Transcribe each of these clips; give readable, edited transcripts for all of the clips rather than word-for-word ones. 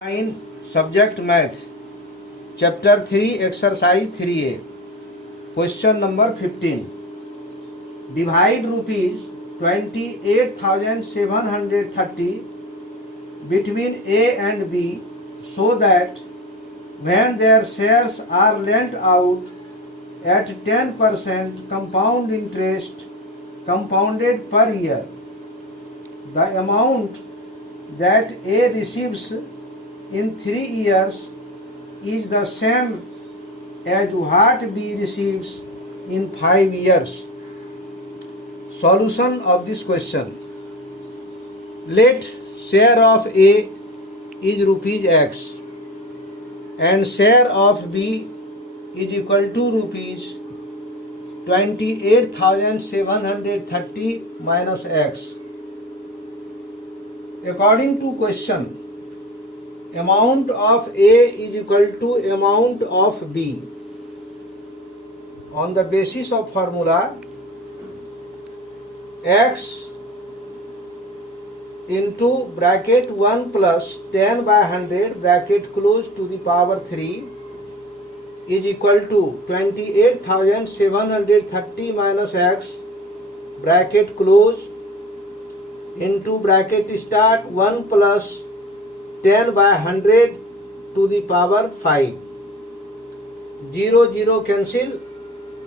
9 Subject Math Chapter 3 Exercise 3A Question number 15. Divide rupees 28,730 between A and B so that when their shares are lent out at 10% compound interest compounded per year, the amount that A receives in 3 years is the same as what B receives in 5 years. Solution of this question. Let share of A is rupees X and share of B is equal to rupees 28,730 minus X. According to question, amount of A is equal to amount of B. On the basis of formula, X into bracket 1 plus 10 by 100 bracket close to the power 3 is equal to 28,730 minus X bracket close into bracket start 1 plus 10 by 100 to the power 5. 0 0 cancel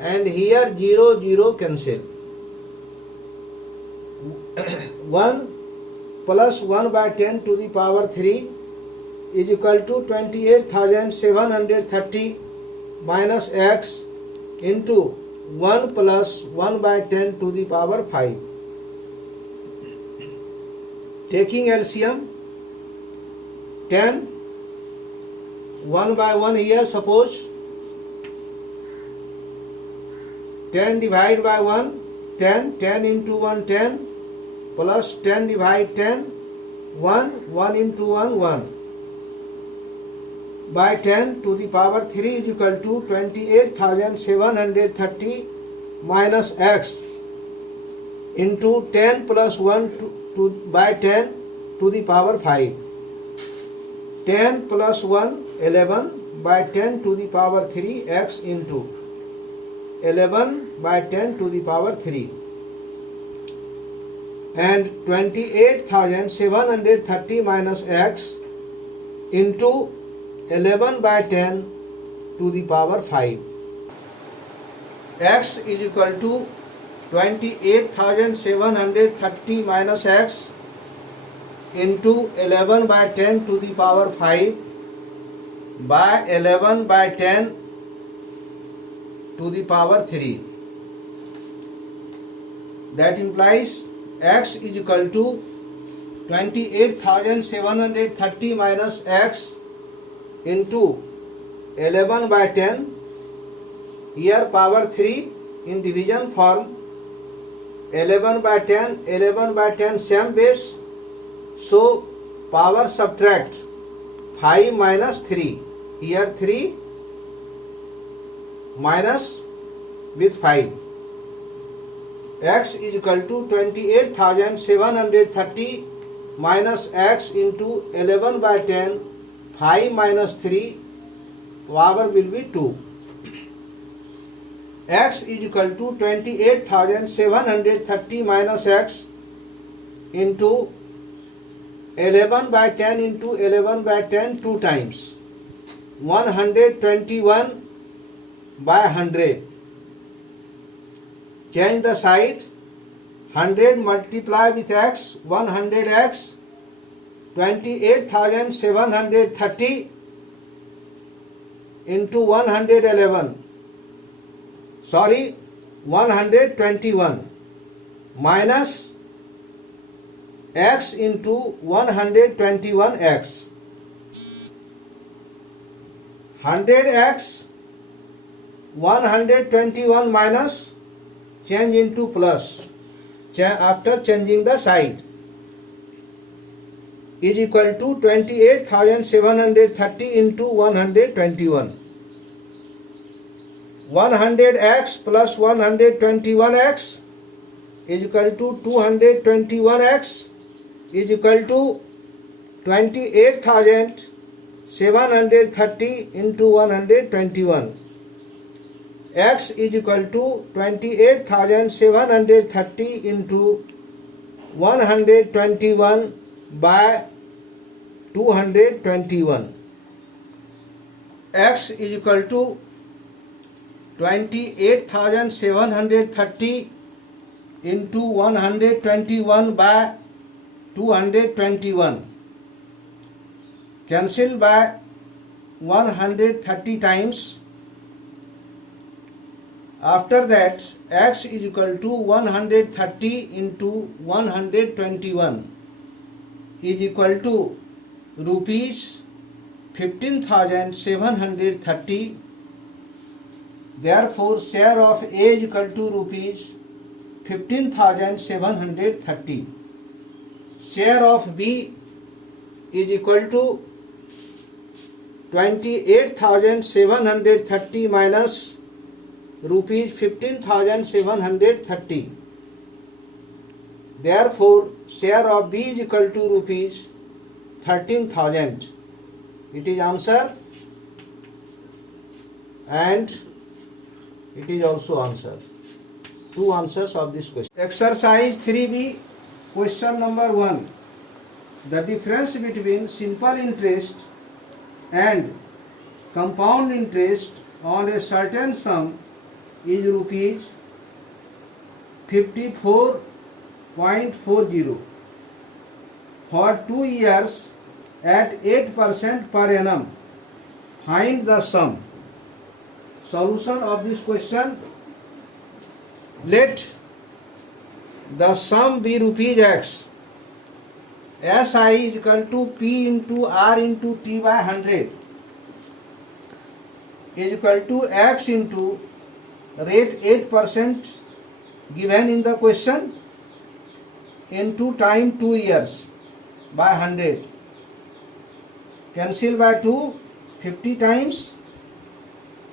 and here 0 0 cancel. 1 plus 1 by 10 to the power 3 is equal to 28,730 minus X into 1 plus 1 by 10 to the power 5. Taking LCM, 10, 1 by 1 here, suppose 10 divided by 1, 10, 10 into 1, 10, plus 10 divided 10, 1, 1 into 1, 1, by 10 to the power 3 is equal to 28,730 minus X into 10 plus 1 by 10 to the power 5. 10 plus 1, 11 by 10 to the power 3 X into 11 by 10 to the power 3 and 28,730 minus X into 11 by 10 to the power 5. X is equal to 28,730 minus X into 11 by 10 to the power 5 by 11 by 10 to the power 3. That implies X is equal to 28,730 minus X into 11 by 10, here power 3 in division form, 11 by 10, 11 by 10 same base, so power subtract 5 minus 3, here 3 minus with 5. X is equal to 28,730 minus X into 11 by 10, 5 minus 3, power will be 2. X is equal to 28,730 minus X into 11 by 10 into 11 by 10 2 times, 121 by 100. Change the side, 100 multiply with X, 100X, 28,730 into 111, 121 minus X into 121X, 100X, 121 minus, change into plus after changing the side, is equal to 28,730 into 121. 100X plus 121X is equal to 221X is equal to 28,730 730 into 121. X is equal to 28,730 into 121 by 221. X is equal to 28,730 into 121 by 221. Cancel by 130 times. After that, x is equal to 130 into 121 is equal to rupees 15,730. Therefore, share of A is equal to rupees 15,730. Share of B is equal to 28,730 minus rupees 15,730. Therefore, share of B is equal to rupees 13,000. It is answer, and it is also answer. Two answers of this question. Exercise 3B, question number 1. The difference between simple interest and compound interest on a certain sum is rupees 54.40 for 2 years at 8% per annum. Find the sum. Solution of this question: let the sum be rupees x. SI is equal to P into R into T by 100 is equal to x into rate 8% given in the question into time 2 years by 100. Cancel by 2 50 times.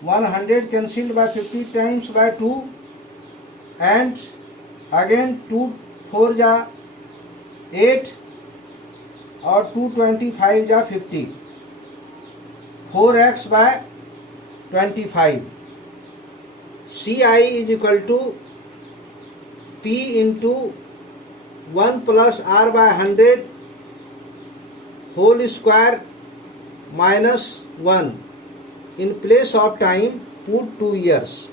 100 cancelled by 50 times by 2, and again 2 4 ja 8 or 225 ja 50. 4x by 25. CI is equal to P into 1 plus R by 100 whole square minus 1. In place of time, put 2 years.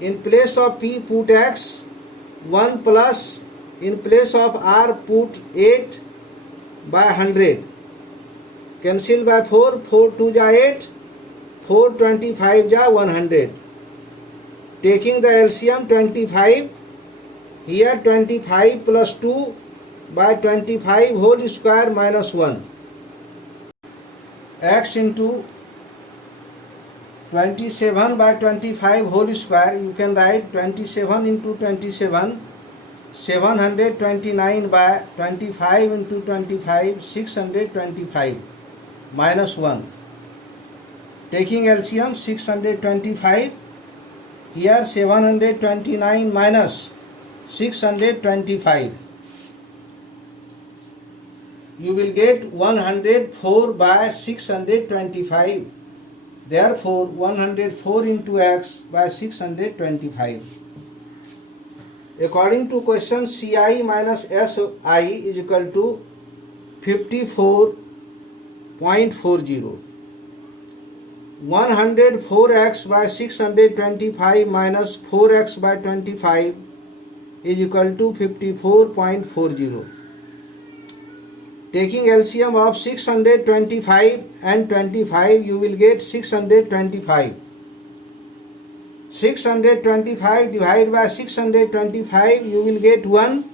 In place of P, put x. 1 plus, in place of R, put 8 by 100. Cancel by 4. 4 2 ja 8. 4 25 ja 100. Taking the LCM 25. Here 25 plus 2 by 25 whole square minus 1. X into 27 by 25 whole square, you can write 27 into 27, 729 by 25 into 25, 625 minus 1. Taking LCM 625, here 729 minus 625. You will get 104 by 625. Therefore, 104 into x by 625. According to question, CI minus SI is equal to 54.40. 104x by 625 minus 4x by 25 is equal to 54.40. Taking LCM of 625 and 25, you will get 625. 625 divided by 625, you will get 1.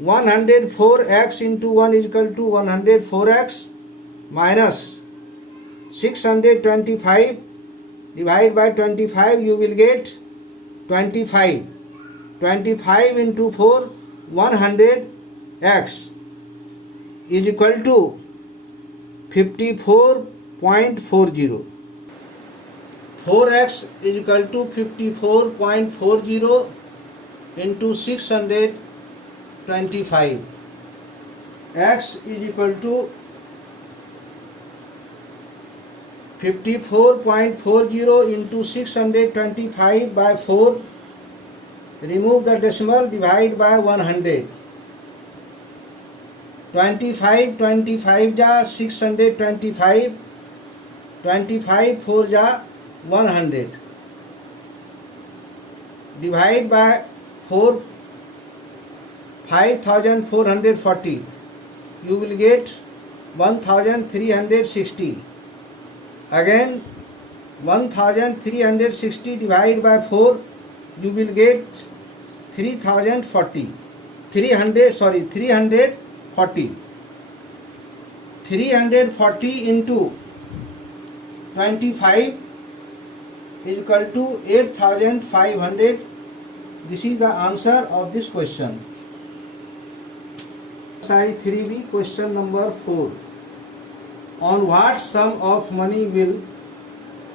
104x into 1 is equal to 104x minus 625 divided by 25, you will get 25. 25 into 4, 100x is equal to 54.40. 4x is equal to 54.40 into 625. X is equal to 54.40 into 625 by 4. Remove the decimal, divide by 100. 25 ja 625, 25 4 ja 100. Divide by 4, 5440. You will get 1360. Again 1360 divided by 4, you will get 340. 340 into 25 is equal to 8500. This is the answer of this question. Exercise 3B, question number 4. On what sum of money will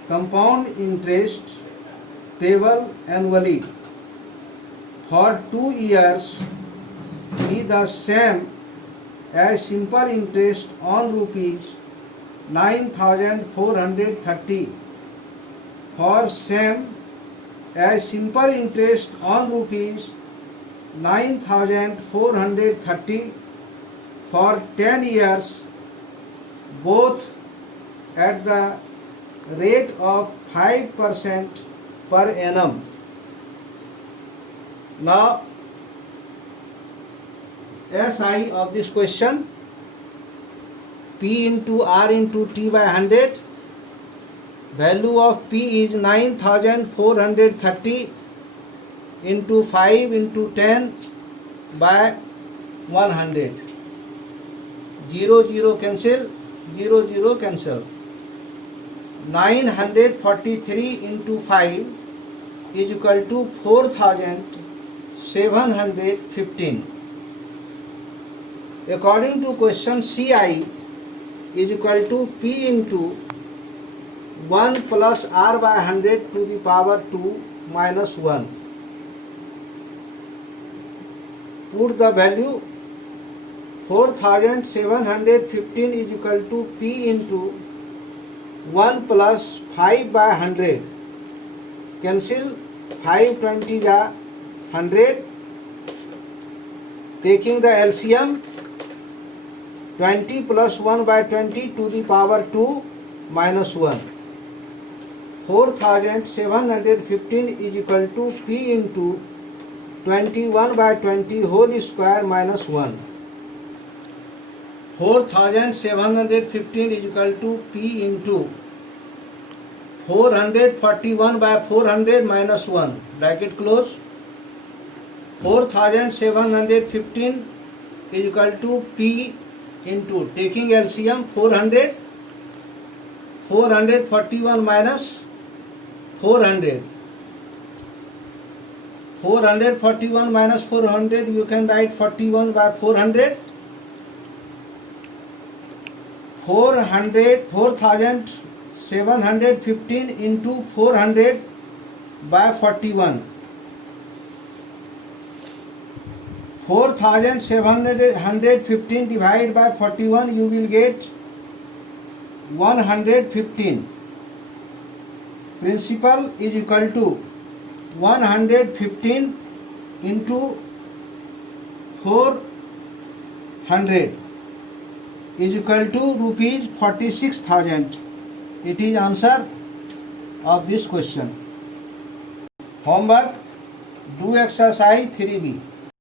compound interest payable annually for 2 years be the same as simple interest on rupees 9430 for same as simple interest on rupees 9430 for 10 years, both at the rate of 5% per annum. Now, SI of this question, P into R into T by 100. Value of P is 9430 into 5 into 10 by 100. 0 cancel, 0 cancel. 943 into 5 is equal to 4715. According to question, CI is equal to P into 1 plus R by 100 to the power 2 minus 1. Put the value. 4715 is equal to P into 1 plus 5 by 100. Cancel 520 ja 100. Taking the LCM, 20 plus 1 by 20 to the power 2 minus 1. 4715 is equal to P into 21 by 20 whole square minus 1. 4715 is equal to P into 441 by 400 minus 1. Bracket close. 4715 is equal to P into, taking LCM, 441 minus 400. 441 minus 400, you can write 41 by 400. 4715 into 400 by 41. 4715 divided by 41, you will get 115. Principal is equal to 115 into 400 is equal to rupees 46,000. It is answer of this question. Homework, do exercise 3B.